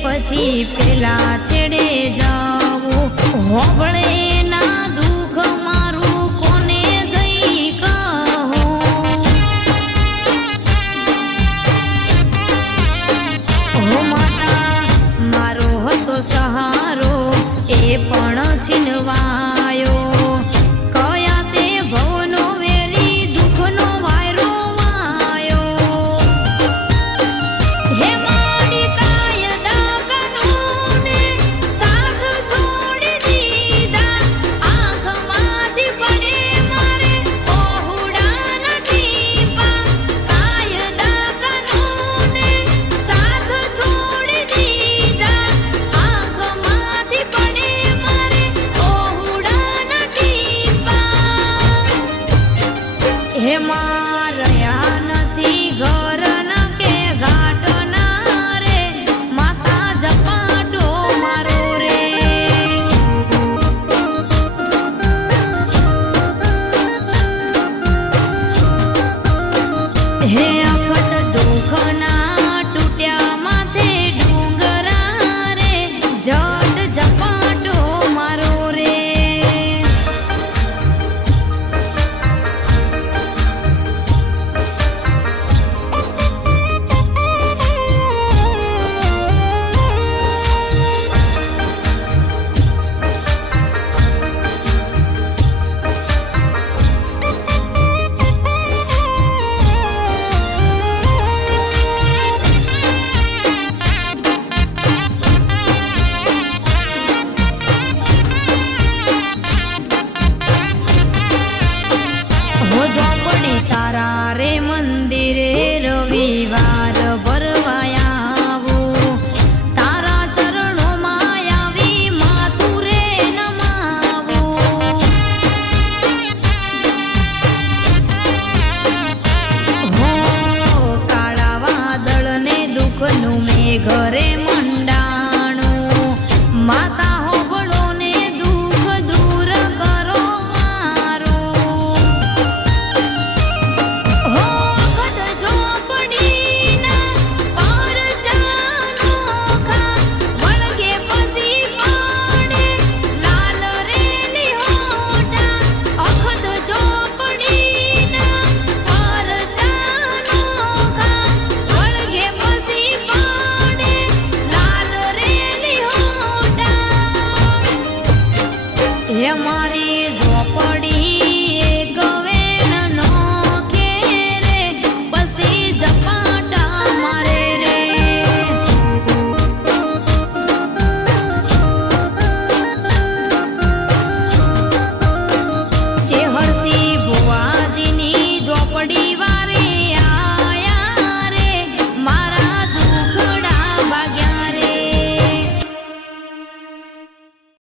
પછી પેલા છેડે જાવું હોબળે ના દુઃખ મારું કોને જઈ કહું હો માતા મારો હતો સહારો એ પણ છીનવાયો કયા તે ભવનો વેરી દુઃખનો વાયરો વાયો હે મારયા નથી ઘર ના કે ઘાટ ના રે માતા જપાટો મારો રે હે અખત દુઃખ ના તૂટ્યા માથે ડુંગરા રે જટ જપાટો મારો રે ઝોપડી તારા રે મંદિરે રવિવાર ભરવાયા આવું તારા ચરણોમાં આવી માથું રે નમાવું હો કાળા વાદળ ને દુઃખનું મેં ઘરે મંડાણું માતા હોબળો ને દુઃખ દૂર કરો હે મારી ઝોપડી